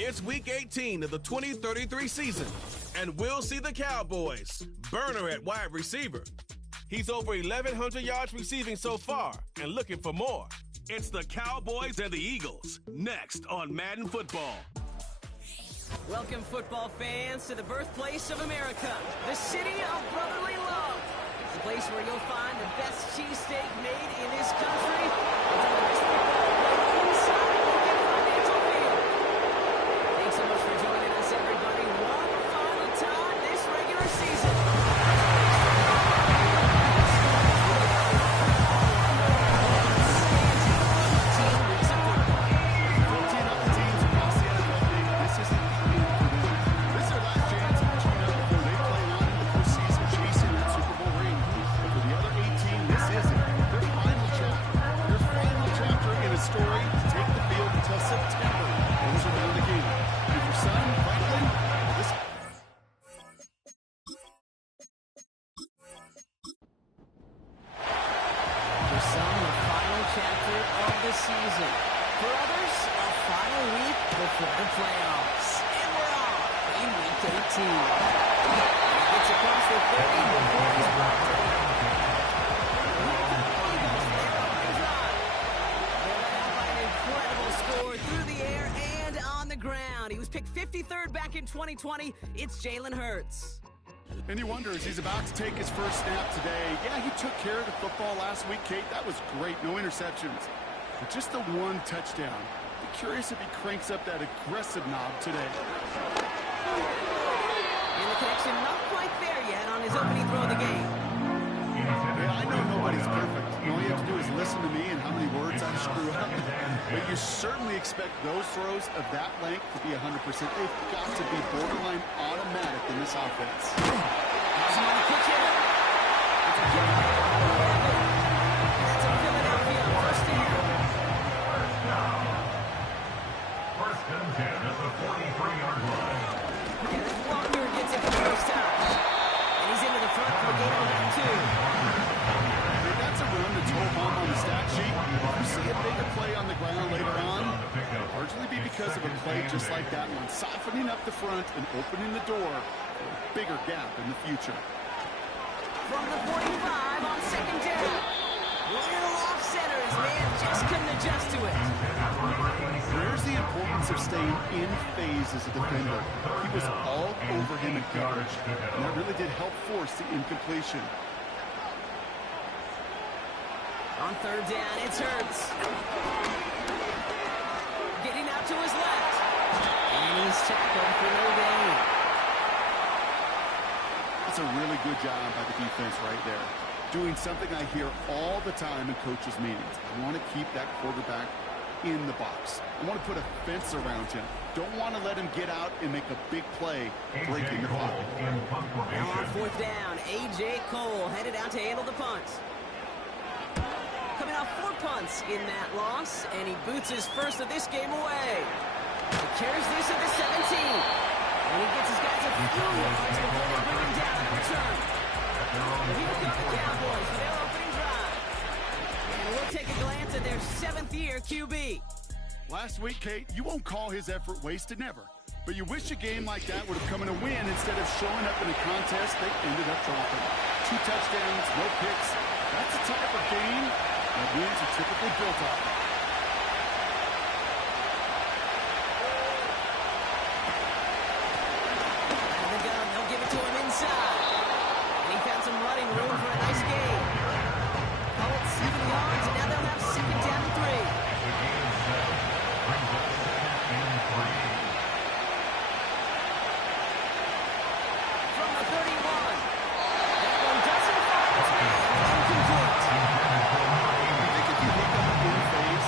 It's Week 18 of the 2033 season, and we'll see the Cowboys. Burner at wide receiver. He's over 1,100 yards receiving so far and looking for more. It's the Cowboys and the Eagles, next on Madden Football. Welcome, football fans, to the birthplace of America, the city of brotherly love. It's the place where you'll find the best cheesesteak made in this country. It's the best football played inside Lincoln Financial Field. Thanks so much for joining us, everybody. One final time this regular season. Picked 53rd back in 2020, it's Jalen Hurts. And you wonder, as he's about to take his first snap today, yeah, he took care of the football last week, Kate. That was great. No interceptions. But just the one touchdown. Be curious if he cranks up that aggressive knob today. And the connection not quite there yet on his opening throw of the game. Yeah, I know nobody's perfect. All you have to do is listen to me and how many words I screw up. But you certainly expect those throws of that length to be 100%. They've got to be borderline automatic in this offense. That's a Philadelphia first down. First and 10 at the 43-yard line. Kenneth Walker gets it for the first time. And he's into the front for a gain on that, too. That's a run that's home on the stat sheet. If you see a bigger play on the ground later on, it'll largely be because of a play just like that one, softening up the front and opening the door for a bigger gap in the future. From the 45 on second down. Little off center. His man just couldn't adjust to it. There's the importance of staying in phase as a defender. He was all over him in coverage, and that really did help force the incompletion. On third down, it's Hurts. Getting out to his left. And he's tackled for no gain. That's a really good job by the defense right there. Doing something I hear all the time in coaches' meetings. I want to keep that quarterback in the box. I want to put a fence around him. Don't want to let him get out and make a big play breaking the pocket. Now on fourth down, A.J. Cole headed out to handle the punt. Coming off 4 punts in that loss, and he boots his first of this game away. He carries this at the 17. And he gets his guys a few yards before they bring him down in return. Here come the Cowboys for their opening drive. And we'll take a glance at their 7th-year QB. Last week, Kate, you won't call his effort wasted, never. But you wish a game like that would have come in a win instead of showing up in a contest they ended up dropping. 2 touchdowns, no picks. That's the type of game that wins are typically built off of. And the gun, they'll give it to him inside. And he found some running room for a nice gain. Call it 7 yards, and now they'll have second down and 3. From the 31. That one doesn't fall. Incomplete. I think if you look up in phase,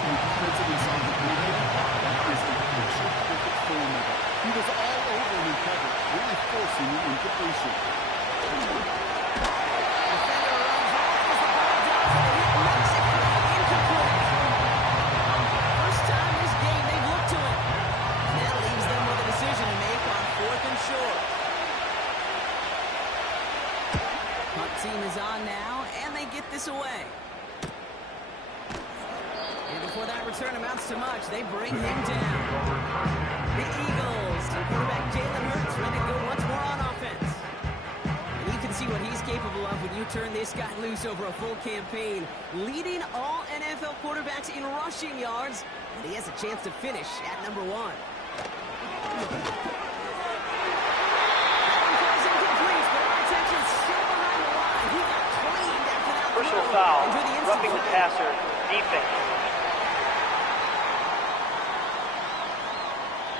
before that return amounts to much. They bring him down. The Eagles, quarterback Jalen Hurts, ready to go once more on offense. And you can see what he's capable of when you turn this guy loose over a full campaign, leading all NFL quarterbacks in rushing yards, and he has a chance to finish at number 1. Personal foul, roughing the passer, defense.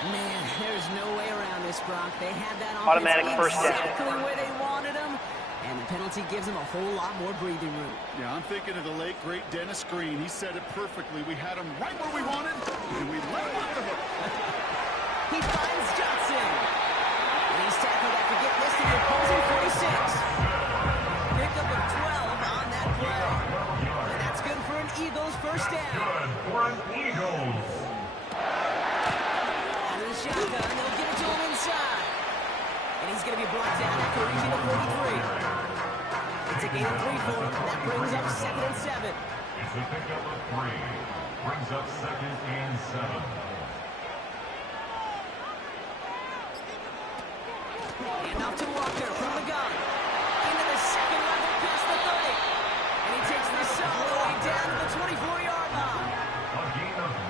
Man, there's no way around this, Brock. They had that Automatic first down. Exactly where they wanted him, and the penalty gives them a whole lot more breathing room. Yeah, I'm thinking of the late, great Dennis Green. He said it perfectly. We had him right where we wanted, and we let him off the hook. He finds Johnson. And he's tackled after getting this to the opposing 46. Pickup of 12 on that play. And that's good for an Eagles first down. Good for an Eagles. Out of the shotgun, they'll give it to him inside. And he's going to be brought down after reaching the 43. It's a gain of 3 for him. That brings up 2nd and 7. It's a pickup of 3. Brings up 2nd and 7. And off to Walker from the gun. Into the second level past the 30. And he takes this all the way down to the 24-yard line.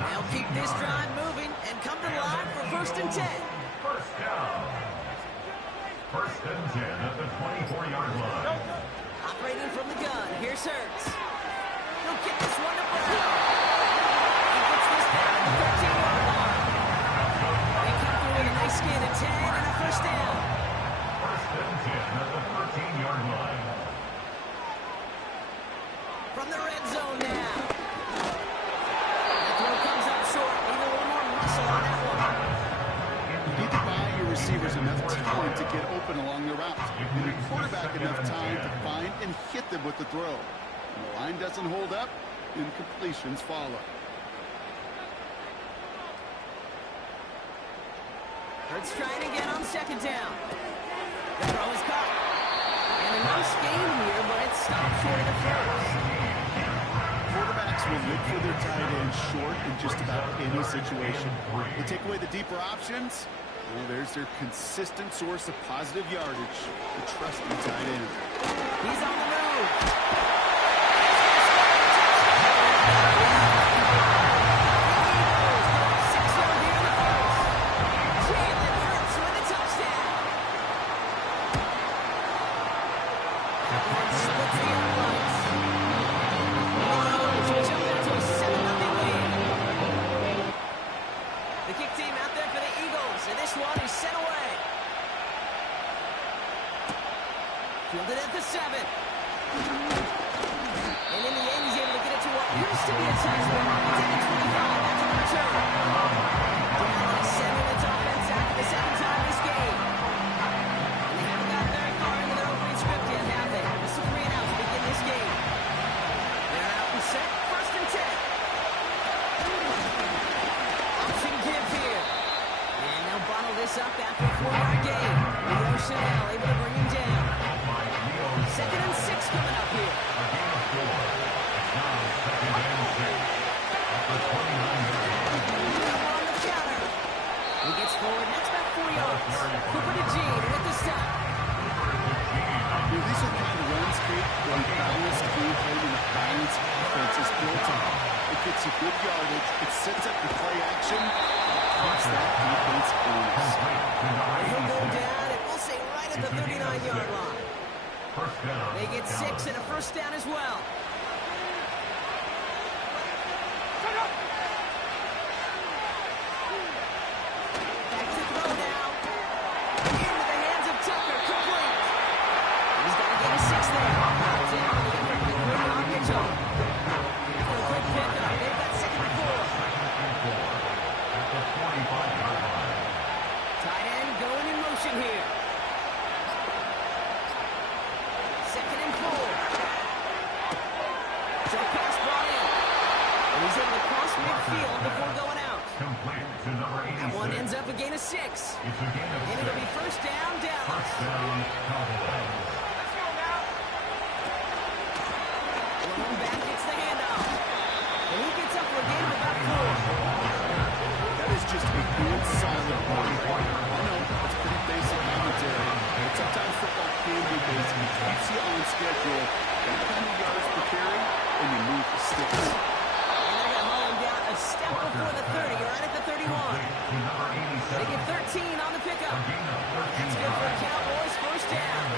They'll keep this drive moving and come to the line for 1st and 10. First down. 1st and 10 at the 24-yard line. Operating from the gun. Here's Hurts. He'll get this one to Brown. He gets this down to the 13-yard line. They come through with a nice gain of 10 and a first down. 1st and 10 at the 13-yard line. From the red zone now. The throw comes up short. Need a little more muscle on that one. You need to buy your receivers enough time to get open along the route. And your quarterback enough time to find and hit them with the throw. When the line doesn't hold up, incompletions follow. Hurts trying again on 2nd down. The throw is caught. And a nice gain here, but it's stopped short of the first. Quarterbacks will look for their tight end short in just about any situation. They take away the deeper options. Well, there's their consistent source of positive yardage, the trusty tight end. He's on the move. Fielded at the 7. And in the end, he's able to get it to what used to be a touchdown. It's at the 25 after the return. Down by 7, it's offense after the 2nd time this game. And they haven't got very far into their opening script yet, have they? It's a 3 and out to begin this game. They're out and set. 1st and 10. Option give here. And they'll bottle this up after a 4-yard gain. Leo Chanel able to bring him down. 2nd and 6 coming up here. A gain of 4. It's now 2nd and 6 at the 29-yard line. On the counter. He gets forward. That's about 4 yards. Cooper to Gene with the stop. These are the kind of runs, Kate, where a balanced game plan and a balanced offense is built on. It gets you good yardage. It sets up the play action. Keeps that defense honest. He'll go down, and we'll say right at the 39-yard line. First down. They get 6 and a first down as well. Back to throw now. Into the hands of Tucker. Complete. He's got to get a 6 there. Down to the quick on Mitchell. After a quick pickup, they've got 2nd and 4. At the 45-yard line. Tight end going in motion here. 2nd and 4. Short pass brought in. And he's able to cross midfield before going out. Complete to number 86. That one ends up a gain of 6. It's a gain of And 6. it'll be first down, Dallas. First down, Cowboys. Lone back gets the handoff. And he gets up for a gain of about was just a good, solid play. I know, it's pretty basic commentary, but sometimes football can be basic. It keeps you on schedule. That kind of yards per carry, and you move the sticks. And they're going to haul him down a step before the 30, right at the 31. They get 13 on the pickup. That's good for the Cowboys. First down.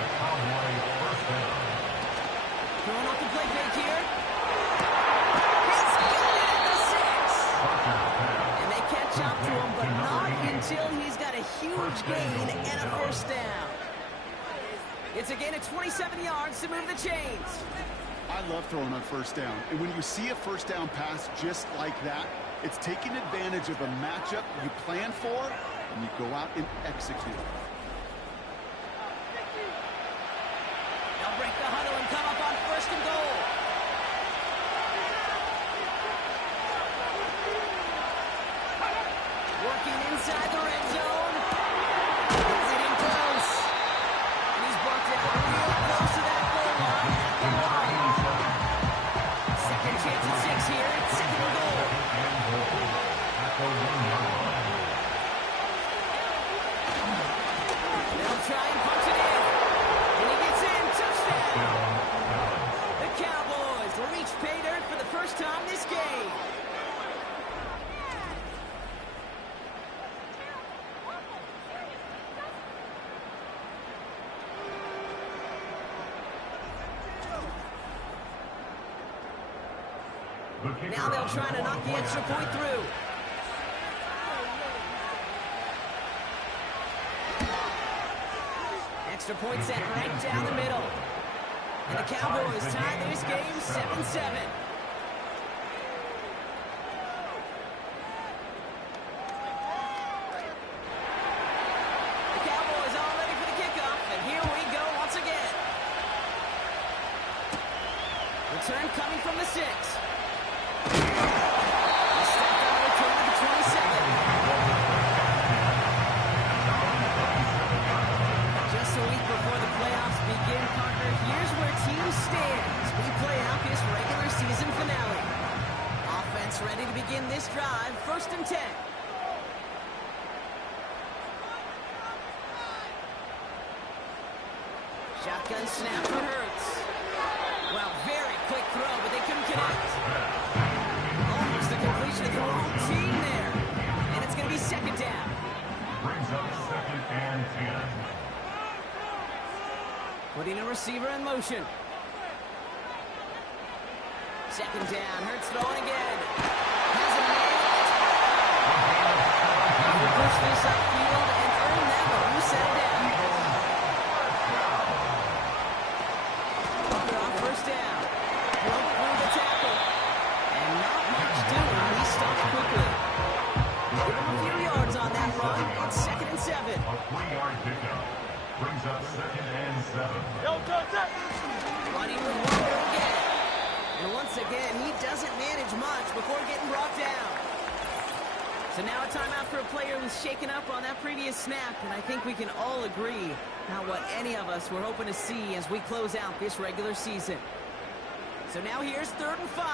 Throwing off the play fake here. He's got it at the 6. And they catch up to him, but not until he's got a huge gain and a first down. It's a gain of 27 yards to move the chains. I love throwing on first down. And when you see a first down pass just like that, it's taking advantage of a matchup you plan for, and you go out and execute. They'll break the huddle and come up on first and goal. Working inside the red zone. Right in close. And he's brought down real close to that goal line at the 1. Second chance at 6 here. It's second and goal. They'll try and punch it in. And he gets in. Touchdown. The Cowboys will reach pay dirt for the first time this game. Now they'll try to knock the extra point through. Extra point set right down the middle. And the Cowboys tie this game 7-7. The Cowboys all ready for the kickoff, and here we go once again. Return coming from the 6. Just a week before the playoffs begin, Parker, here's where teams stand as we play out this regular season finale. Offense ready to begin this drive, 1st and 10. Shotgun snap for Hurts. Well, very quick throw, but they couldn't connect. Almost a completion of the wrong team there. And it's going to be second down. Brings up 2nd and 10. Putting a receiver in motion. Second down. Hurts throwing again. Has a man. He will push this upfield and earn that one. Who set it down? Butler on first down. Broke through the tackle. And not much doing. He stopped quickly. Give him a few yards on that run. It's 2nd and 7. A 3-yard pickup. Brings up 2nd and 7. Running with Walker again. And once again, he doesn't manage much before getting brought down. So now a timeout for a player who's shaken up on that previous snap, and I think we can all agree not what any of us were hoping to see as we close out this regular season. So now here's 3rd and 5.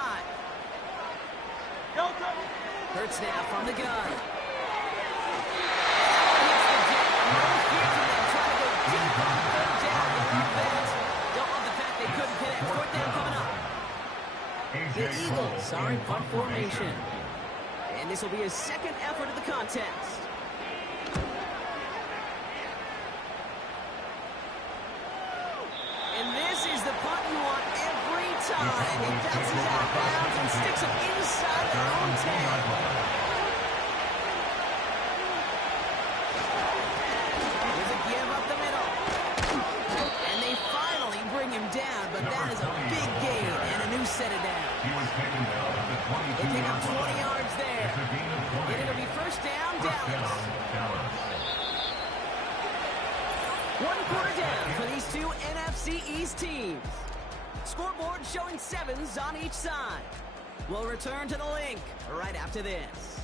Hurts now from the gun. The Eagles are in punt formation. And this will be his 2nd effort of the contest. And this is the punt you want every time. It bounces out of bounds and sticks them inside their own 10. There's a give up the middle. And they finally bring him down, but that is a big gain and a new set it down. He was taken down at the 22. They pick up 20 yards there. It's a gain of 20. And it'll be first down, First Dallas. down, Dallas. 1 quarter down for these two NFC East teams. Scoreboard showing 7s on each side. We'll return to the link right after this.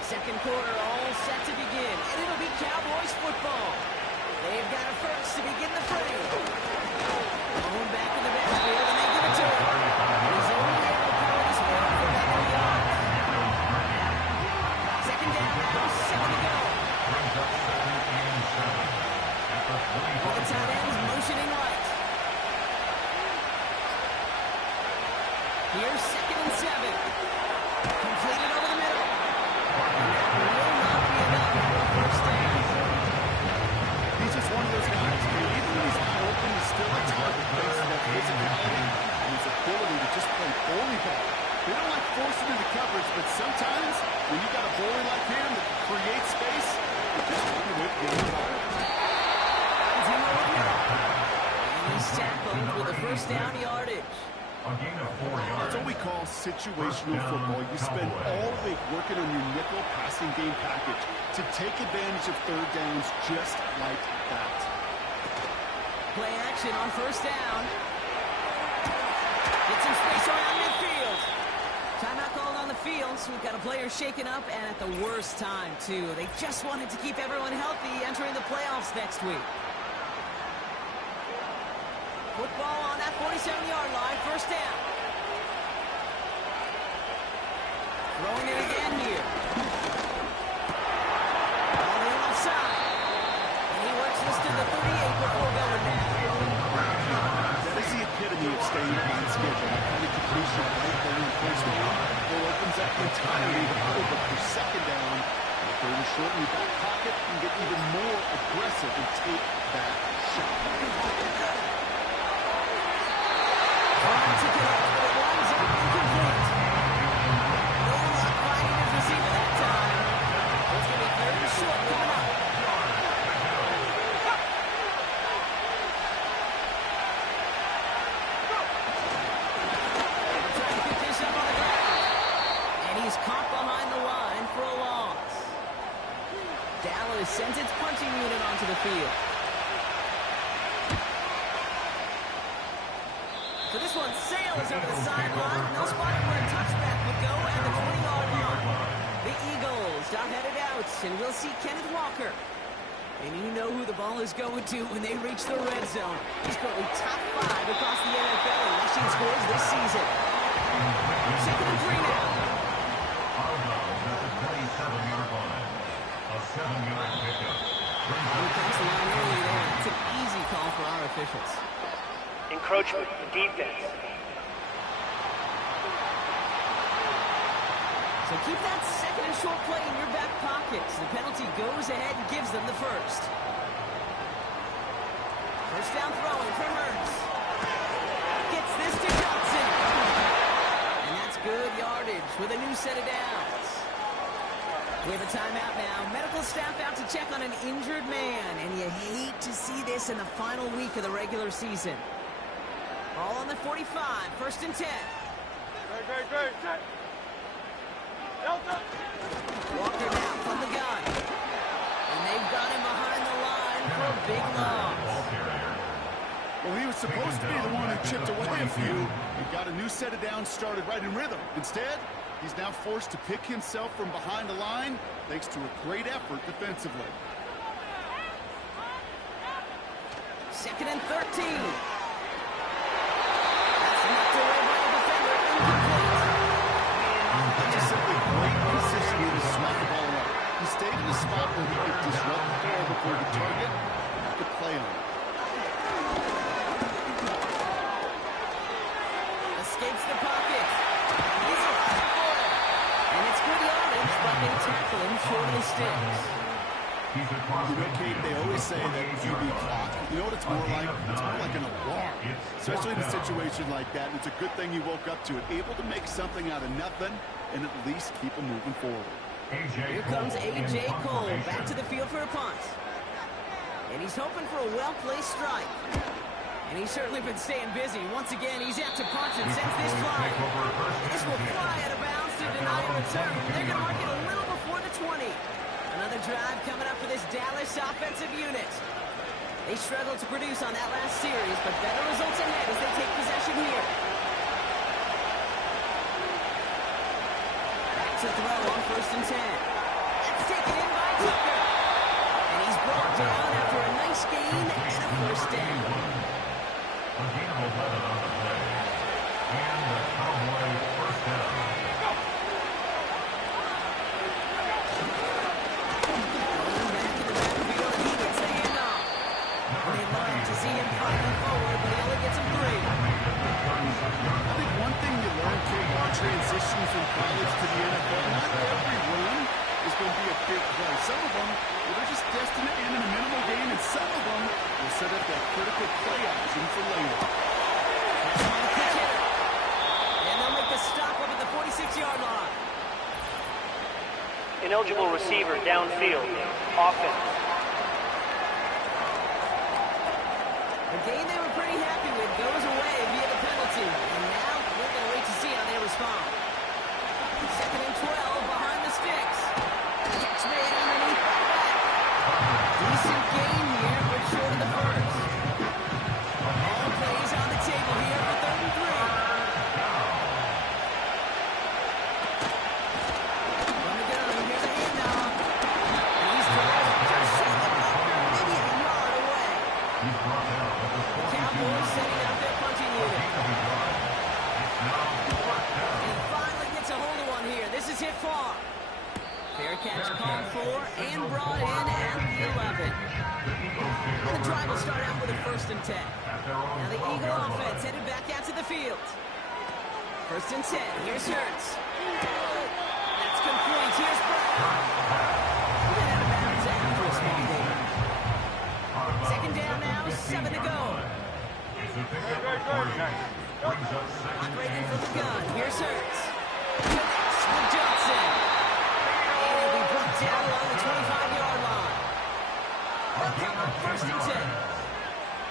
Second quarter all set to begin, and it'll be Cowboys football. They've got it first to begin the frame. Going back in the backfield, and they give it to Here's 2nd and 7. Completed over the middle. And that will not be enough for a first down. He's just one of those guys. I mean, even when he's not open, he's still a target based on that physicality and his ability to just play bully ball. They don't like forcing into coverage, but sometimes when you got a bully like him that can create space, you just run away with the ball. And he's tackled with a first down yardage. A gain of 4 yards. That's what we call situational football. You spend all week working on your nickel passing game package to take advantage of third downs just like that. Play action on first down. Get some space around midfield. Timeout called on the field, so we've got a player shaken up, and at the worst time, too. They just wanted to keep everyone healthy entering the playoffs next week. Football on that 47-yard line, first down. Throwing it again here. On the left side. And he works this to the 38 before going down. That is the epitome of staying on schedule. That kind of completion right there in the first down. It opens up the entirety of the field, but for second down, if they were short in your back pocket, you can get even more aggressive and take that shot. Trying to connect, but it winds up incomplete. No luck finding his receiver that time. It's going to be 3rd and short coming up. They're trying to pick this up on the ground. And he's caught behind the line for a loss. Dallas sends its punching unit onto the field. So this one sails over the sideline. No spot where a touchback would go at the 20-yard line. The Eagles are headed out, and we'll see Kenneth Walker. And you know who the ball is going to when they reach the red zone. He's currently top 5 across the NFL in rushing scores this season. 2nd and 3 now. At the 27-yard line. A 7-yard pickup. Across the line early there. It's an easy call for our officials. Encroachment, defense. So keep that 2nd and short play in your back pocket. So the penalty goes ahead and gives them the first. First down throwing for Hurts. Gets this to Johnson. And that's good yardage with a new set of downs. We have a timeout now. Medical staff out to check on an injured man. And you hate to see this in the final week of the regular season. All on the 45, 1st and 10. Great. Walker now from the gun. And they've got him behind the line for a big loss. Well, he was supposed to be the one who chipped away a few and got a new set of downs started right in rhythm. Instead, he's now forced to pick himself from behind the line thanks to a great effort defensively. 2nd and 13. Knocked away by the defender, incomplete. Just simply great positioning to swat the ball up. He stayed in a spot where he could disrupt the ball before the target could play on it. Escapes the pocket. He's alive for it. And it's good yardage, but they tackle him short of the sticks. You know, Kate, they always say that QB clock, you know what it's more like? It's more like an alarm. Especially in a situation like that. It's a good thing you woke up to it. Able to make something out of nothing and at least keep them moving forward. Here comes A.J. Cole back to the field for a punt. And he's hoping for a well-placed strike. And he's certainly been staying busy. Once again, he's out to punt and sends this flying. This will fly out of bounds to deny a return. They're going to mark it a little before the 20. Another drive coming up for this Dallas offensive unit. They struggled to produce on that last series, but better results ahead as they take possession here. Back to throw on 1st and 10. That's taken in by Tucker. And he's brought down after a nice gain and a first down. A gain of 11 on the play. And the Cowboys first down. I think one thing you learn, critical play action for later. That's on a quick hitter. And they'll make the stop up at the 46-yard line. Ineligible receiver downfield. Offense. The game they were pretty happy with goes away via the penalty. And now we're going to wait to see how they respond. 2nd and 12 behind the sticks. Catch made underneath the back. Decent game here, but short of the first. All plays on the table here for 3rd and 3. From the gun, here's a handoff. And he's throwing just short of the marker, maybe a yard away. The Cowboys setting up their punting unit. And he finally gets a hold of one here. This is hit far. Fair catch called for and brought in at the 11. And the drive will start out with a 1st and 10. Now the Eagle offense headed back out to the field. 1st and 10. Here's Hurts. That's complete. Here's Brown. Get out of bounds after a small gain. 2nd down now, 7 to go. Operating from the gun. Here's Hurts. Connects with Johnson. And he'll be brought down along the 25-yard line. They'll come up 1st and 10.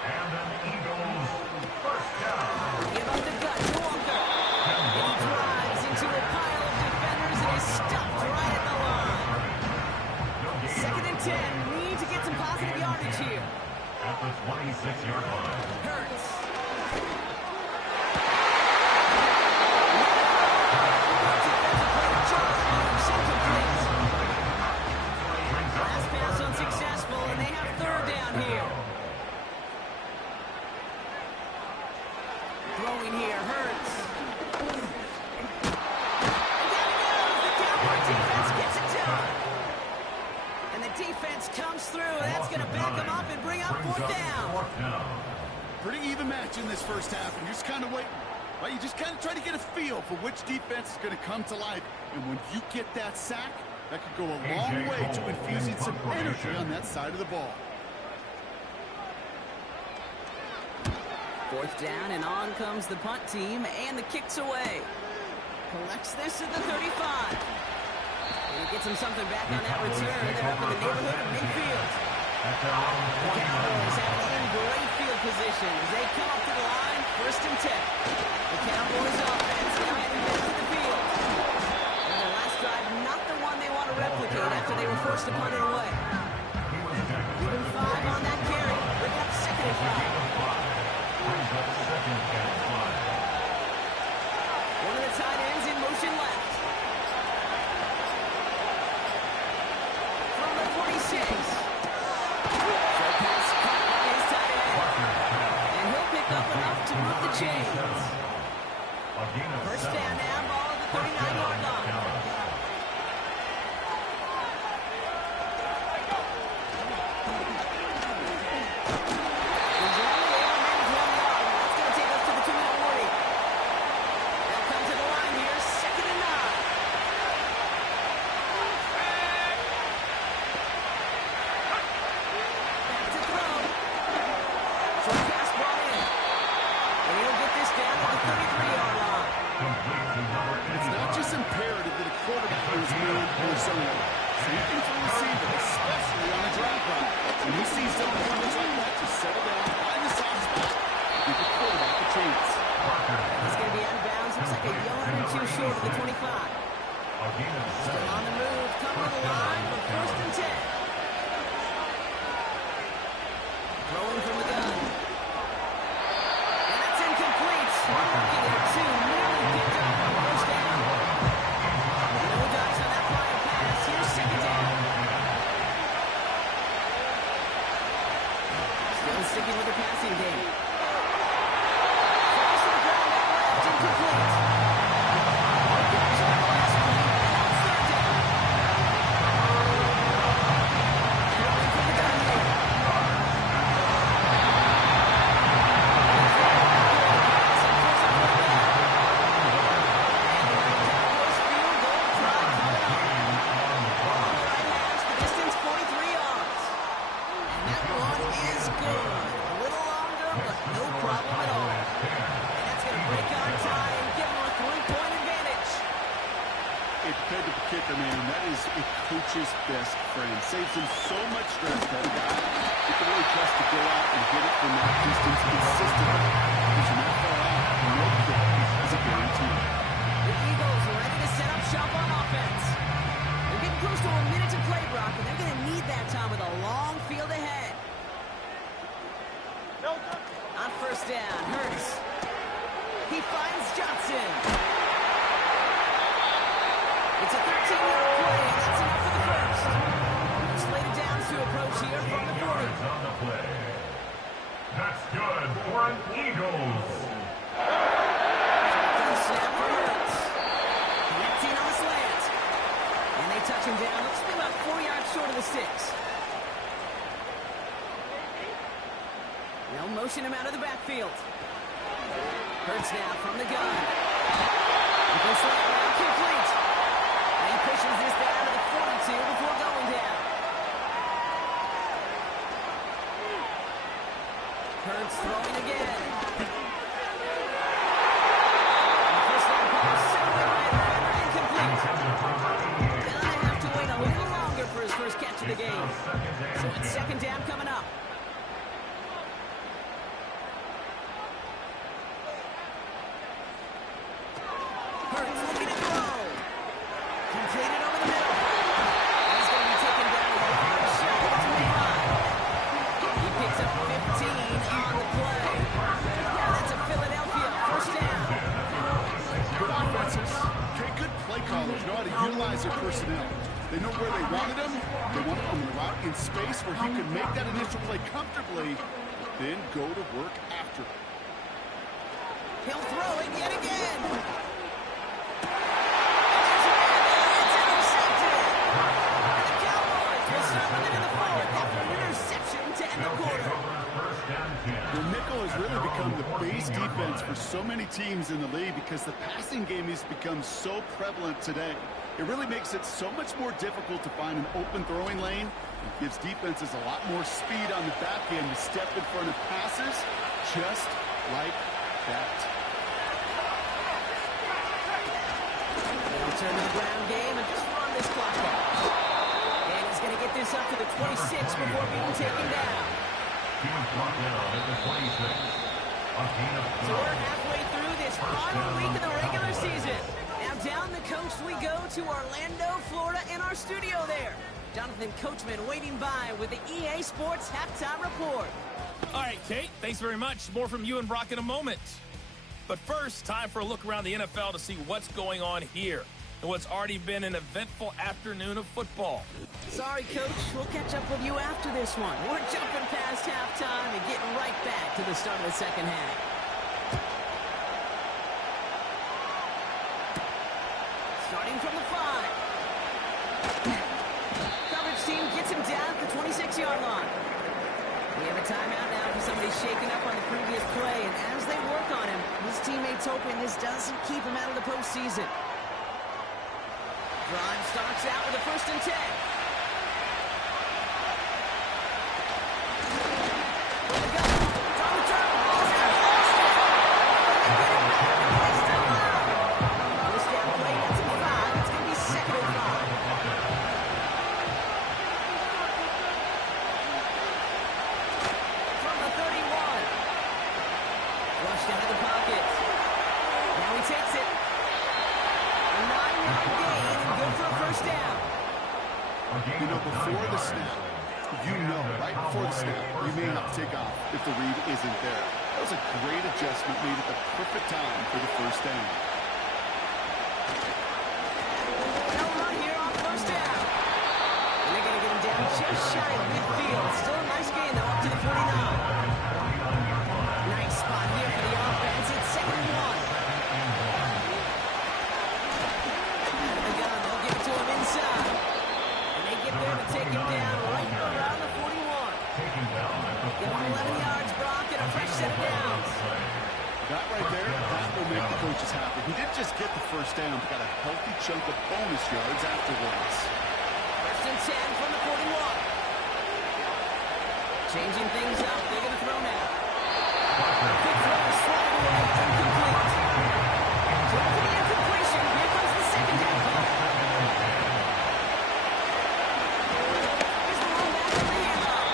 And an Eagles first down. Give up the gut to Walker. And he drives into a pile of defenders and is stopped right at the line. 2nd and 10. Need to get some positive yardage here. At the 26-yard line. Hurts. Last pass unsuccessful, and they have 3rd down here. Throwing here, Hurts. And down he goes. The Cowboy defense gets it done. And the defense comes through. That's going to back them up and bring up 4th down. Pretty even match in this first half, and you're just kind of waiting. Right? You just kind of try to get a feel for which defense is going to come to life. And when you get that sack, that could go a long way to infusing some energy on that side of the ball. 4th down, and on comes the punt team, and the kick's away. Collects this at the 35. And he gets him something back on that return. They're up in the neighborhood of midfield. The Cowboys have it in great field position as they come up to the line, 1st and 10. The Cowboys offense now heading back to the field. And their last drive, not the one they want to replicate after they were forced to punt it away. Even 5 on that carry. Bring up 2nd and 5. One of the tight ends in motion left. From the 46. Short pass caught by his tight end. And he'll pick up enough to move the chains. 1st down now, ball at the 39-yard line. Sticking with the passing game. Falls to the ground out left, incomplete. Catch on the last play, and it's 3rd down. Throwing from the gun here. No problem at all. And that's going to break on tie and give them a 3-point advantage. It depends on the kicker, man. That is a coach's best friend. Saves him so much stress. That guy, you can really trust to go out and hit it from that distance consistently. Because you're not far out, no kick is a guarantee. The Eagles are ready to set up shop on offense. They're getting close to a minute to play, Brock, and they're going to need that time with a long field ahead. On first down, Hurts. He finds Johnson. It's a 13-yard play, and that's enough for the first. Slated downs to approach here from the 40. On the play. That's good for an Eagles. Snap for Hurts. Connecting on the slant. And they touch him down. Looks to be about 4 yards short of the sticks. They'll motion him out of the backfield. Hurts now from the gun. This slant route complete. And he pushes this down to the 42 before going down. Hurts throwing again. First down pass sent away by a defender, incomplete. Gonna have to wait a little longer for his first catch of the game. So it's second down coming up. Hurts looking to throw. Completed over the middle. He's going to be taken down a yard shy of the 25. He picks up 15 on the play. Now that's a Philadelphia first down. Good offenses. Okay, good play callers know how to utilize their personnel. They know where they wanted him. They wanted him on the route in space where he could make that initial play comfortably, but then go to work after. He'll throw it yet again. The nickel has really become the base defense for so many teams in the league because the passing game has become so prevalent today. It really makes it so much more difficult to find an open throwing lane. It gives defenses a lot more speed on the back end to step in front of passes just like that. They'll turn to the ground game and just run this clock out. And he's going to get this up to the 26 before being taken down. He was brought down at the 26. A gain of 12. So we're halfway through this final week of the regular season. Now down the coast we go to Orlando, Florida, in our studio there. Jonathan Coachman waiting by with the EA Sports Halftime Report. All right, Kate, thanks very much. More from you and Brock in a moment. But first, time for a look around the NFL to see what's going on here in what's already been an eventful afternoon of football. Sorry, Coach. We'll catch up with you after this one. We're jumping past halftime and getting right back to the start of the second half. Starting from the 5. Coverage team gets him down at the 26-yard line. We have a timeout now for somebody shaking up on the previous play, and as they work on him, his teammates hoping this doesn't keep him out of the postseason. Drive starts out with a 1st and 10. You know, before the snap, right before the snap, you may have to take off if the read isn't there. That was a great adjustment made at the perfect time for the first down. No run here on first down. And they're going to get him down just shy of midfield. Still a nice gain, though, up to the 49. Nice spot here for the offense. It's 2nd and 1. They'll give it to him inside. Get there to take him down right around the 41. Give him 11 yards, Brock, and a fresh set of downs. That right there, that will make the coaches happy. He didn't just get the first down, but got a healthy chunk of bonus yards afterwards. 1st and 10 from the 41. Changing things up, they're going to throw now. Quick throw, slide away, incomplete. Throw to the incompletion. Here comes the second down call. Here's the long back on the handoff.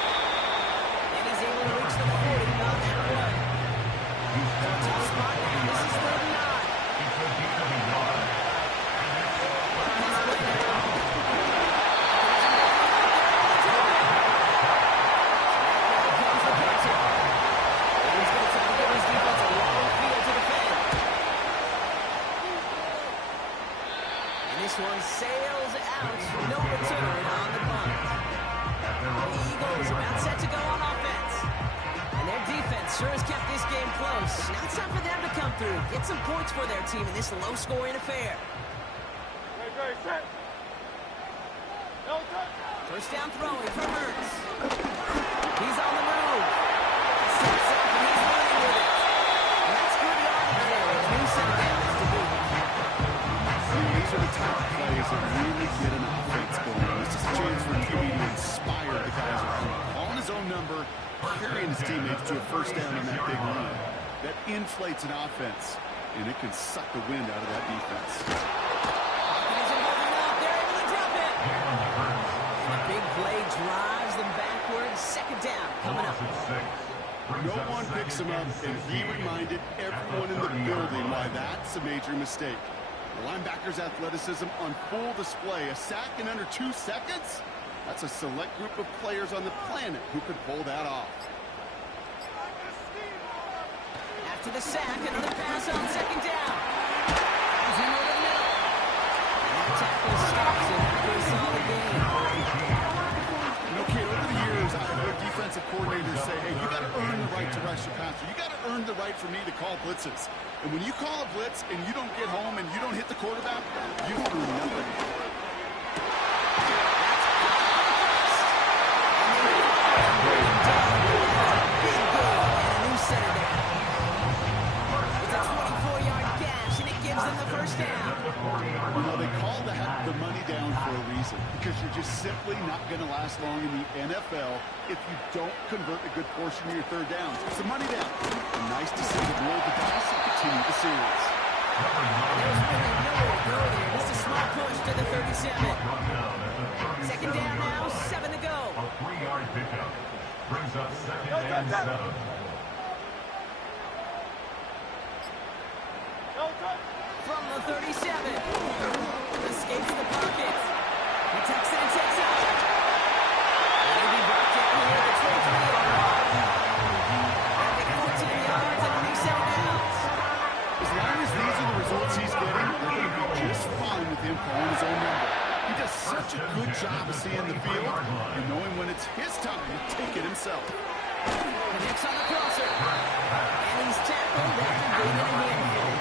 And he's able to reach the 40 on that play. Tough spot now. This is 3rd and 9. This one sails out, no return on the punt. The Eagles about set to go on offense. And their defense sure has kept this game close. Now it's time for them to come through, get some points for their team in this low-scoring affair. Set. First down throwing for Hurts. He's on the move. Steps up and he's running with it. And that's good yardage there. A new set downs to boot. These are the type of plays that really get an offense going. This is a chance for QB to inspire the guys around him. Calling his own number, carrying his teammates to a first down on that big run. That inflates an offense, and it can suck the wind out of that defense. Pocket isn't holding up. They're able to drop it. And a big play drives them backwards. Second down coming up. No one picks him up, and he reminded everyone in the building why that's a major mistake. The linebacker's athleticism on full display. A sack in under 2 seconds? That's a select group of players on the planet who could pull that off. After the sack, another pass on second down. He's in over the middle. And that tackle stops him after a solid game. Okay, over the years, I've heard defensive coordinators say, hey, you got to earn the right to rush your passer. You got to earn the right for me to call blitzes. And when you call a blitz and you don't get home and you don't hit the quarterback, you don't earn nothing. It's a 24-yard gash, and it gives them the first down. You know, they call that the money down for a reason, because you're just simply not going to last long in the NFL if you don't convert a good portion of your third downs. It's a money down. And nice to see them roll the dice and continue the series. There's really nowhere to go there. Just a small push to the 37. Second down now, 7 to go. A 3-yard pickup brings up 2nd and 7. From the 37. Escapes the pocket. He tucks it and takes off. Maybe brought down here at the 23-yard line. That'll make 14 yards and a new set of downs. As long as these are the results he's getting, they're going to be just fine with him calling his own number. He does such a good job of seeing the field and knowing when it's his time to take it himself. Connects on the crosser. And he's tackled after gaining a handful.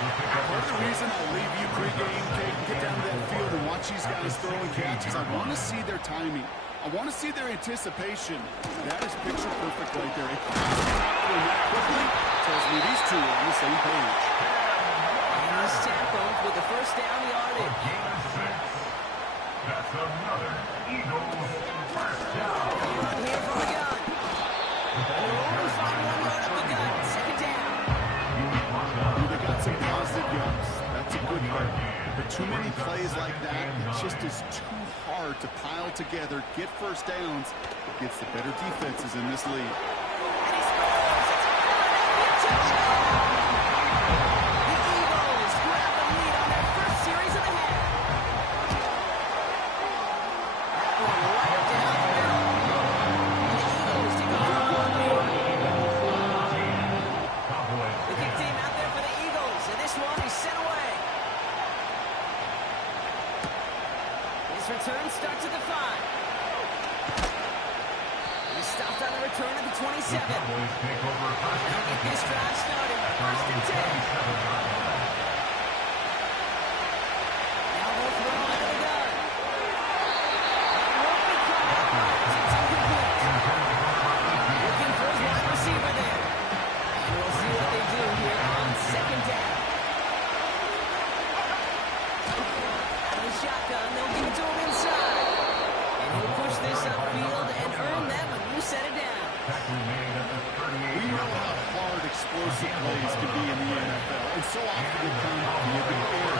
Part of the reason I leave you pregame, get down to that field and watch these guys throw and catch is I want to see their timing. I want to see their anticipation. That is picture perfect right there. If he's not doing that quickly, tells me these two are on the same page. And he's tackled with the first down yardage. Gain of 6. That's another Eagles first down. Run here from the gun. And they'll only find 1 yard up the gut. Second down. They got some positive yards. That's a good part. But too many plays like that, it just is too hard to pile together, get first downs against the better defenses in this league. And he scores. It's a Philadelphia touchdown. The Eagles grab the lead on their first series of the half. That one right down the middle. And the Eagles take a 4-1 lead. The kick team out there for the Eagles, and this one is sent away. His return starts at the 5. He's stopped on the return at the 27. Cowboys take over first They'll get this drive started. First and 10. Now they'll throw out of the gun. That won't be caught up. It's incomplete. Looking for his wide receiver there. And we'll see what they do here on second down. Out of the shotgun, they'll give it to him inside. And he'll push this upfield and earn them a new set of downs. We explosive plays can be in the NFL, and so often they come via the air.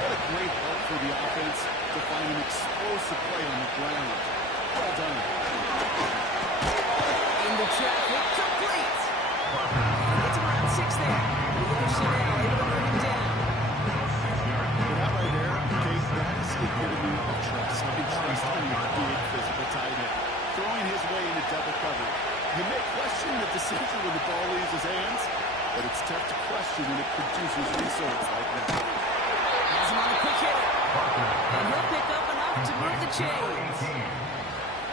What a great help for the offense to find an explosive play on the ground. Well done. Into traffic, complete. Gets him around 6 there. Leo Chanel able to bring him down. That right there, Kate, that is the epitome of trust. I can trust in a big physical tight end. Throwing his way into double cover. You may question the decision when the ball leaves his hands, but it's tough to question when it produces results like that. Has him on a quick hit. And he'll pick up enough to move the chains.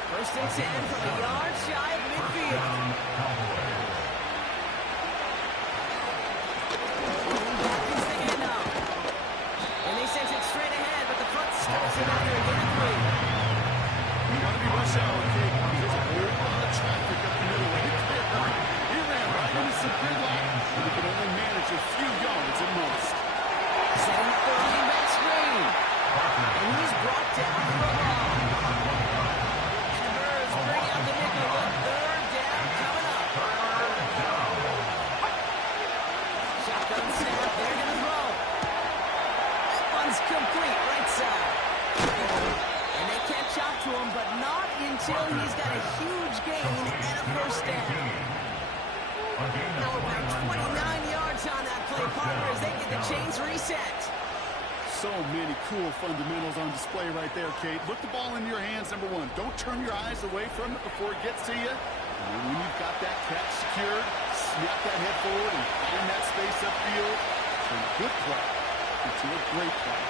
First and 10 from a yard shy of midfield. Pulling back is the handoff. And they sent it straight ahead, but the front stops him after a gain of 3. You want to be rush hour, Kate. There's a whole lot of traffic up the middle. He ran right into some gridlock, but he could only manage a few yards at most. Setting up the running back screen. And he's brought down for a loss. And the Birds bring out the nickel on 3rd down coming up. Shotgun snap, they're going to throw. That one's complete, right side. And they catch up to him, but not until he's got a huge gain and a first down. Now about 29 yards on that play, partner, as they get the chains reset. So many cool fundamentals on display right there, Kate. Look the ball in your hands, number one. Don't turn your eyes away from it before it gets to you. And then when you've got that catch secured, snap that head forward and find that space upfield. Turn a good play into a great play.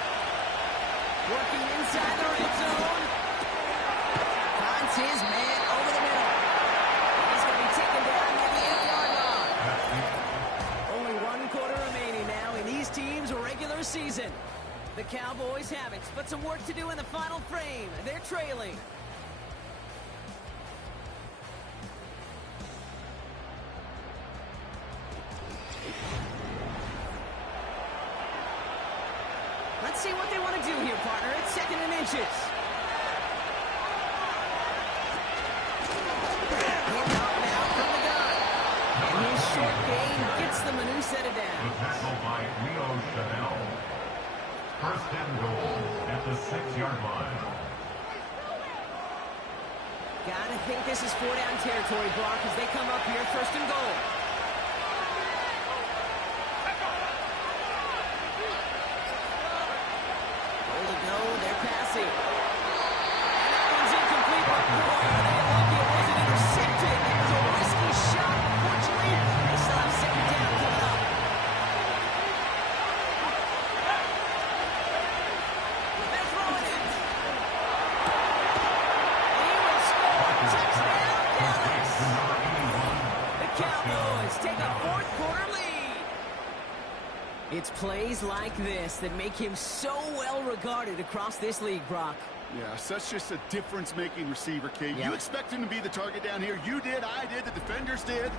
Working inside the red zone. Finds his man over the middle. He's going to be taken down near the 8-yard line. Only 1 quarter remaining now in these teams' regular season. The Cowboys have it, but some work to do in the final frame. They're trailing. Let's see what they want to do here, partner. It's 2nd and inches. Handoff now from the gun. And his short gain gets the Manu set it down. The tackle by Leo Chanel. First and goal at the 6-yard line. Gotta think this is 4-down territory, Brock, as they come up here 1st and goal. Goal to go, they're passing. And that one's incomplete, but boy, are they lucky it wasn't intercepted. It was a risky shot. Unfortunately, they still have 2nd down coming up. They're throwing it. And he will score. Touchdown, Dallas. The Cowboys take a 4th quarter lead. It's plays like this that make him so well regarded across this league, Brock. Yeah, such just a difference-making receiver, Kate. Yeah. You expect him to be the target down here. You did, I did, the defenders did.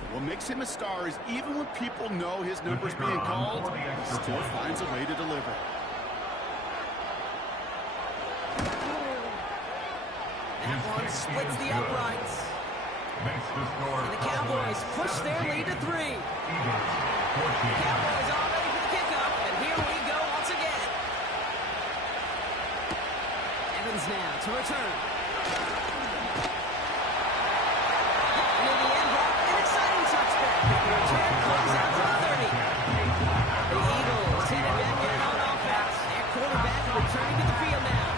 But what makes him a star is even when people know his number's being called, he still finds a way to deliver. That one splits the uprights. Makes the score. And the Cowboys push their lead to 3. Cowboys all ready for the kickoff, and here we go once again. Evans now to return. And in the end, Brock, an exciting touchback. The return comes out to the 30. The Eagles headed back in on offense. Their quarterback returning to the field now.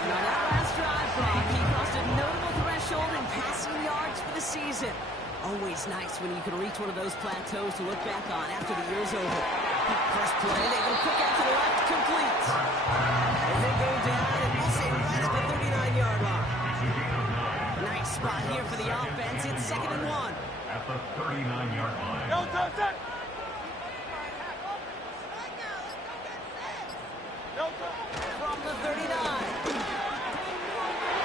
And on that last drive, Brock, he crossed a notable threshold in passing yards for the season. Always nice when you can reach one of those plateaus to look back on after the year's over. First play, they go quick out to the left, complete. And they go down, and we'll say right at the 39-yard line. Nice spot here for the offense. It's 2nd and 1. At the 39-yard line. No, touch it! No, touch. From the 39.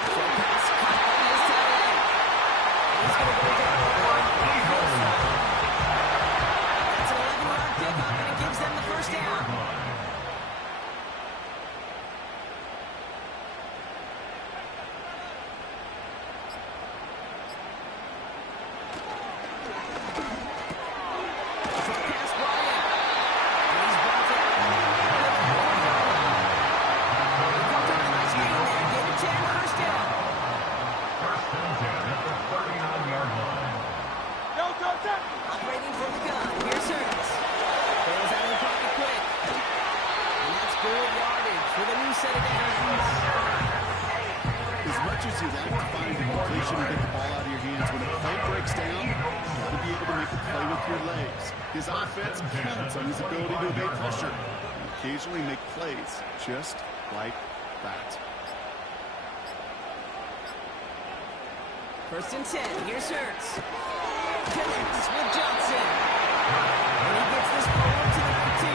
Short pass caught by his tight end. He's going to go down. That's an 11-yard pickup, and it gives them the first down. your legs. His offense counts on his ability to evade pressure and occasionally make plays just like that. First and 10. Here's Hurts. Connects with Johnson. And he gets this forward to the 19.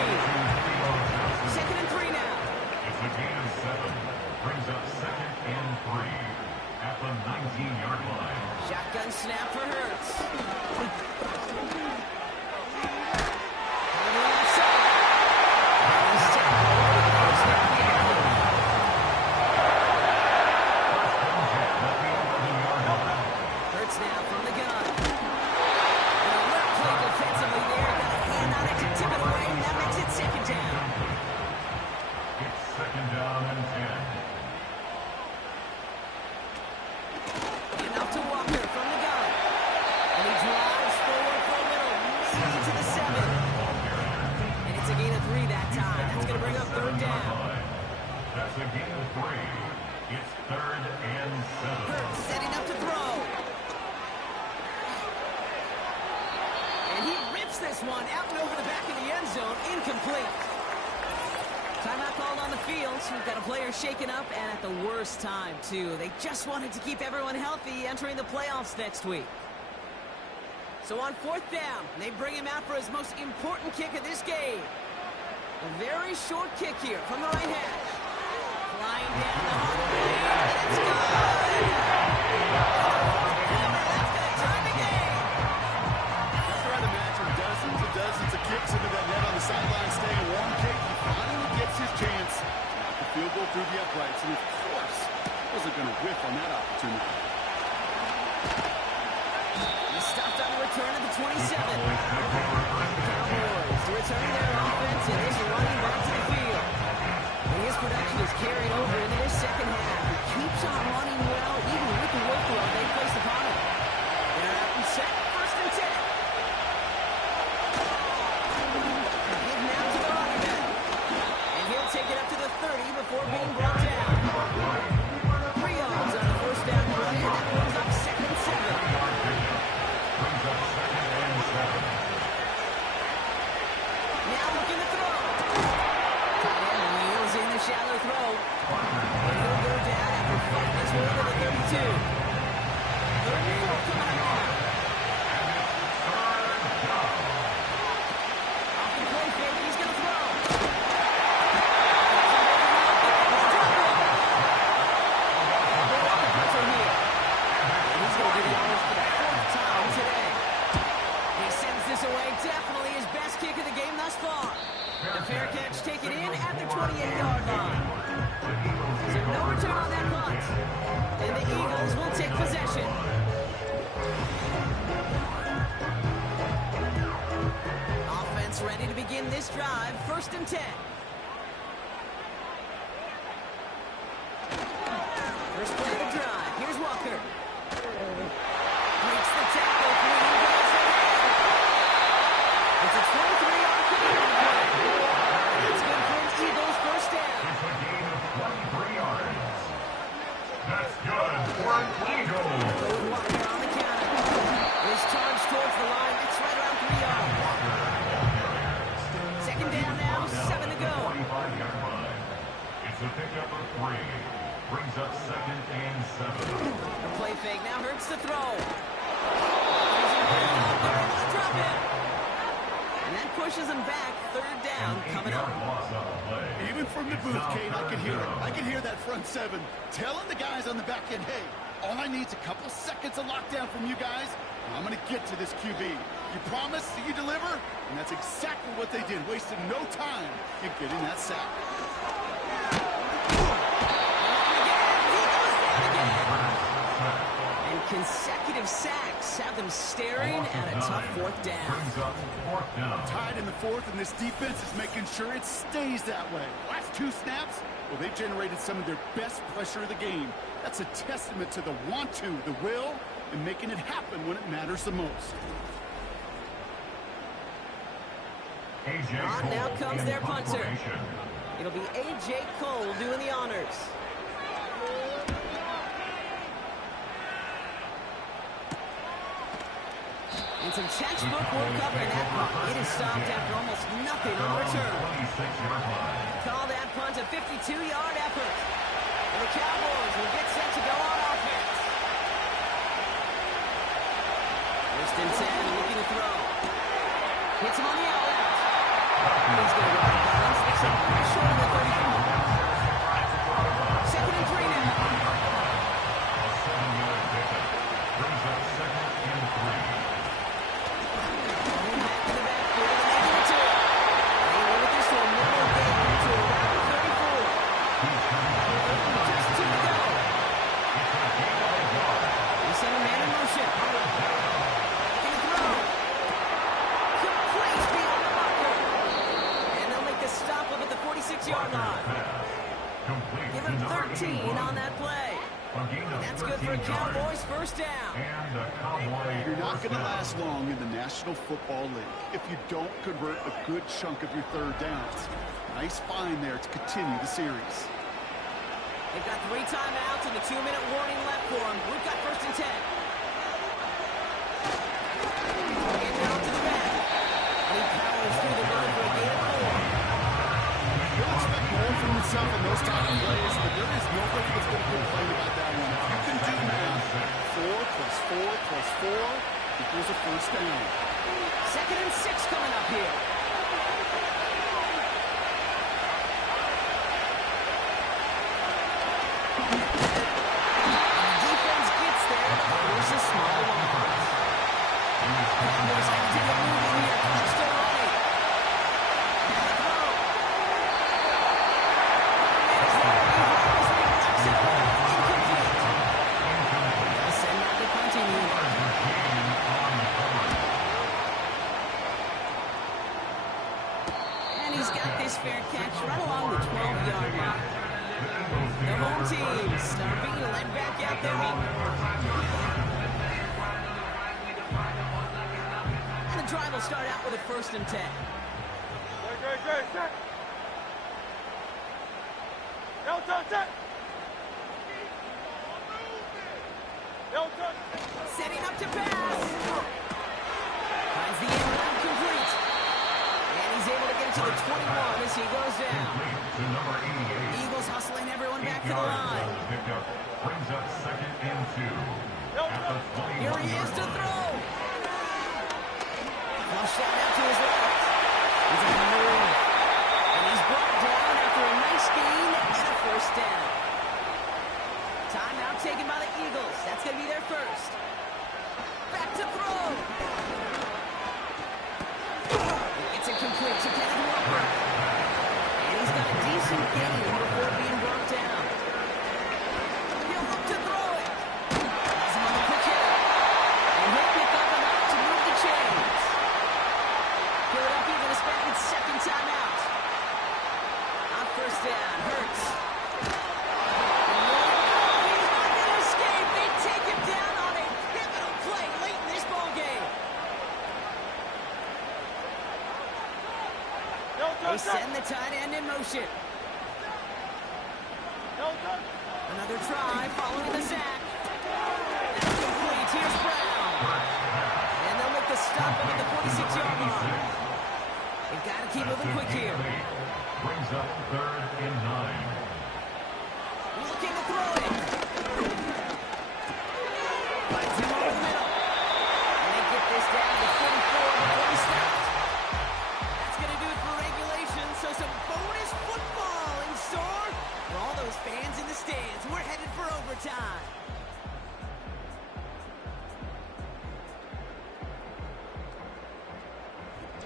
Second and 3 now. It's a gain of 7. Brings up second and 3 at the 19-yard line. Shotgun snap for Hurts. This one out and over the back of the end zone, incomplete. Timeout called on the field. We've got a player shaken up, and at the worst time, too. They just wanted to keep everyone healthy entering the playoffs next week. So on 4th down, they bring him out for his most important kick of this game. A very short kick here from the right hash. Flying down the hallway, and it's good! Dozens of kicks into that net on the sideline, staying warm. Kate, he finally gets his chance. The field goal through the uprights, and of course, wasn't going to whiff on that opportunity. He stopped on the return at the 27. The Cowboys returning their offense and is running back to the field. And his production is carried over into this second half. He keeps on running well, even with the workload they placed upon him. They're out and set, first and 10. Take it up to the 30 before being brought down. 3 yards on the first down play, and that brings up second and 7. Now looking to throw. Tight end wheels in the shallow throw. And he'll go down after fighting his way to the 32. 3rd and 4 coming up now. Off the play fake, he's going to throw. Definitely his best kick of the game thus far. The fair catch taken in at the 28-yard line. So no return on that punt. And the Eagles will take possession. Offense ready to begin this drive. First and 10. First play of the drive. Here's Walker. Breaks the tackle. It's a 23-yard kick. It's good for an Eagles first down. It's a gain of 23 yards. That's good for an Eagles. Walker on the counter. Is charged towards the line. It's right around 3 yards. Second down now, 7 to go. 25-yard line. It's a pickup of 3. Brings up second and 7. The play fake now hurts the throw. They're able to drop it. And that pushes him back. 3rd down coming up. Even from the booth, Kate, I can hear it. I can hear that front 7 telling the guys on the back end, hey, all I need is a couple seconds of lockdown from you guys, and I'm going to get to this QB. You promise that you deliver? And that's exactly what they did. Wasted no time in getting that sack. And consecutive sacks have them staring at a tough 4th down. Tied in the 4th, and this defense is making sure it stays that way. Last 2 snaps, well, they generated some of their best pressure of the game. That's a testament to the want to, the will, and making it happen when it matters the most. On now comes their punter. It'll be A.J. Cole doing the honors. And some textbook work covering that punt. It is stopped after almost nothing on return. Call that punt a 52-yard effort. And the Cowboys will get set to go on offense. First and 10, looking to throw. Hits him on the outlet. He's going to go out of bounds. Looks like right short of the 34. Second and 3 now. Brings up second and 3. Yard line. Give him 13 on that play. That's good for a Cowboys first down. You're not going to last long in the National Football League if you don't convert a good chunk of your third downs. Nice find there to continue the series. They've got 3 timeouts and a 2-minute warning left for them. We've got first and 10. And down to the back. And he powers through the run for a gain of 4. You'll expect more from yourself in those type of plays, but there is nobody that's going to complain about that one. If you can do math, 4 plus 4 plus 4 equals a first down. Second and 6 coming up here. The defense gets there, but forces a small loss. Cowboys have to get moving here. Clock still running. Fair catch right along the 12-yard line. The home team start being led back out there. And the drive will start out with a first and 10. Setting up to pass. Finds the end round complete. He's able to get it to the 21 as he goes down. Eagles hustling everyone back to the line. Brings up second and 2. Here he is to throw. Flush down out to his left. He's on the move. And he's brought down after a nice gain and a first down. Timeout taken by the Eagles. That's going to be their first. Back to throw. It's incomplete to Kenneth Walker. And he's got a decent gain before being brought down. He'll look to throw it. Has him on the quick hitter. And he'll pick up enough to move the chains. Philadelphia going to spend its second timeout. On first down, Hurts. He's not going to escape. They take him down on a pivotal play late in this ballgame. They send the tight end in motion. Another try following the sack. That's complete. Here's Brown. And they'll make the stop at the 46-yard line. They've got to keep moving quick here. Brings up third and 9. Looking to throw it. Finds him over the middle. And they get this down to 44 before he stops. That's going to do it for regulation. So some bonus football in store for all those fans in the stands. We're headed for overtime.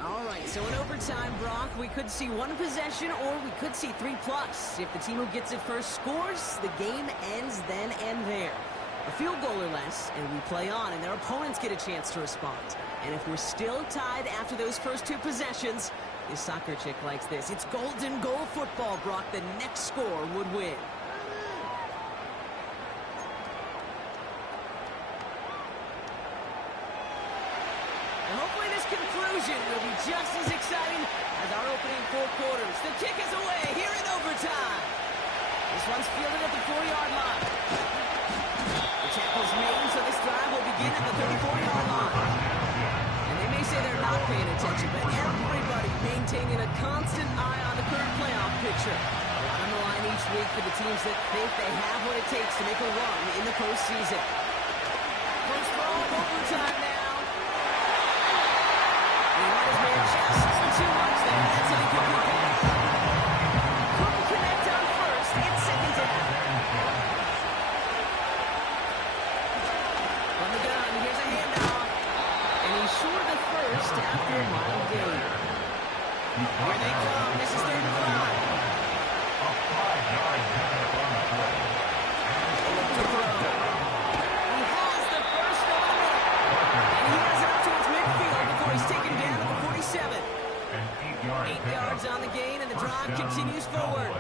All right, so in overtime, Brock, we could see one possession or we could see 3+. If the team who gets it first scores, the game ends then and there. A field goal or less, and we play on, and their opponents get a chance to respond. And if we're still tied after those first 2 possessions, this soccer chick likes this. It's golden goal football, Brock. The next score would win. And hopefully this conclusion will be just as exciting as our opening 4 quarters. The kick is away here in overtime. This one's fielded at the 4-yard line. The tackle's made, so this drive will begin at the 34-yard line. say they're not paying attention, but everybody maintaining a constant eye on the current playoff picture. A lot on the line each week for the teams that think they have what it takes to make a run in the postseason. First ball, overtime now. And he let his man just too much there. That's an incomplete pass. Couldn't connect on first. It's second down. From the gun, here's a handoff. And he's short of the first after a mild gain. Here they come. This is 3rd and 5. A 5-yard pickup on the play. To throw. He has the first over the middle. And he has it up towards midfield before he's taken down at the 47. An 8-yard 8 yards on the gain, and the drive continues forward.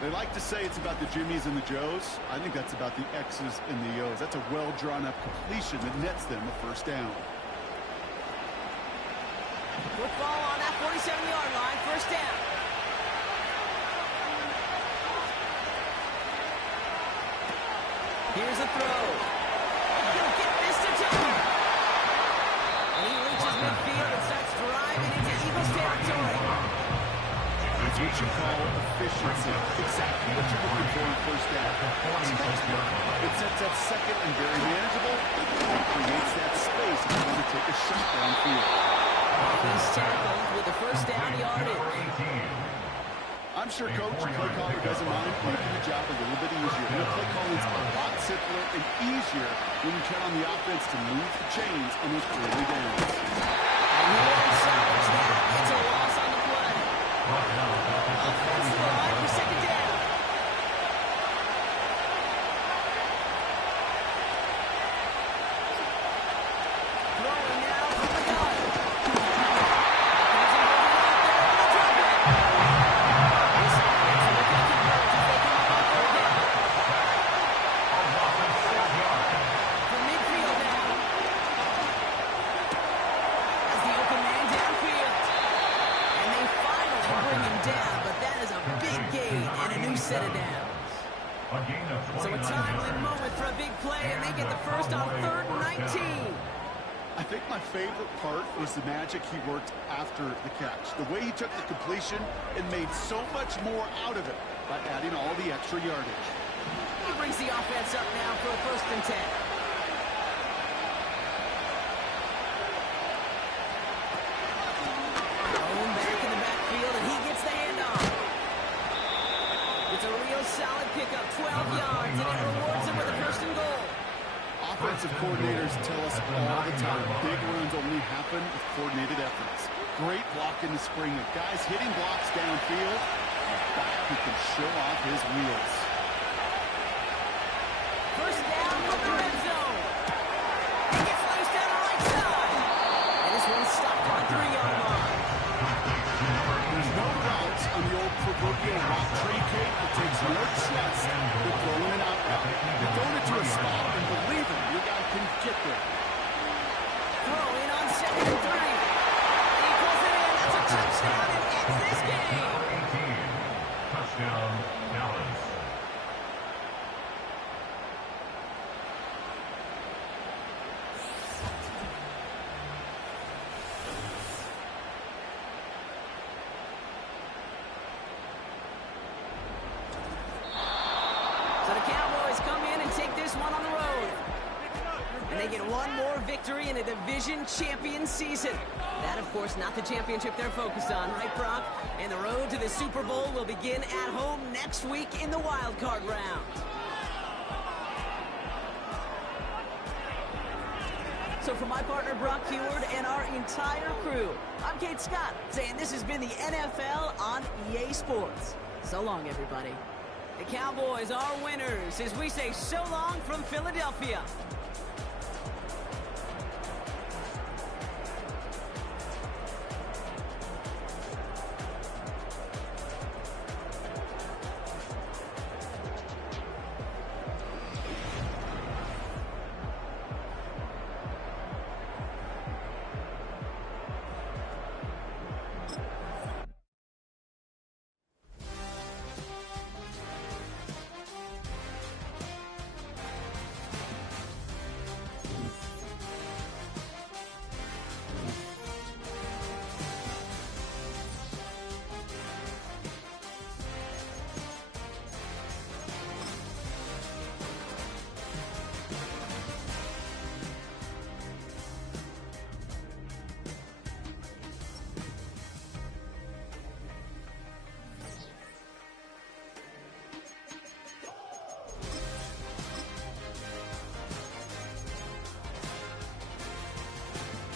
They like to say it's about the Jimmies and the Joes. I think that's about the X's and the O's. That's a well-drawn-up completion that nets them a first down. Football on that 47-yard line, first down. Here's a throw. He'll get this to Tucker. And he reaches midfield and starts driving into Eagles territory. It's what you call efficiency. Exactly what you're looking for in first down. It sets up second and very manageable. It creates that space if you want to take a shot downfield. He's tackled with the first down yardage. I'm sure Coach and play caller doesn't mind making the job a little bit easier. You know, play calling's a lot simpler and easier when you turn on the offense to move the chains on those early downs. And he won't salvage that. It's a loss on the play. Offensive line for second down. Throwing now from the gun. From midfield now. As the open man downfield. And they finally bring him down, but that is a big gain and a new set of downs. So a timely moment for a big play, and they get the first on 3rd and 19. I think my favorite part was the magic he worked after the catch. The way he took the completion and made so much more out of it by adding all the extra yardage. He brings the offense up now for a 1st and 10. Thrown back in the backfield, and he gets the handoff. It's a real solid pickup, 12 yards, and it rewards him with a 1st and goal. Offensive coordinators tell us all the time, big runs only happen with coordinated efforts. Great block in the spring of guys hitting blocks downfield, and a back who can show off his wheels. First down from the red zone. He gets loose down the right side. And this one's stopped on the 3-yard line. There's no routes on the old proverbial rock tree cake. It takes more trust than throwing it out route. You're throwing it to a spot and believing your guy can get there. Throw in on 2nd and 3. And he pulls it in. That's a touchdown and ends this game. Touchdown, Dallas. So the Cowboys come in and take this one on the road. And they get one more victory in a division champion season. That, of course, not the championship they're focused on, right, Brock? And the road to the Super Bowl will begin at home next week in the wild card round. So for my partner, Brock Heward, and our entire crew, I'm Kate Scott, saying this has been the NFL on EA Sports. So long, everybody. The Cowboys are winners as we say so long from Philadelphia.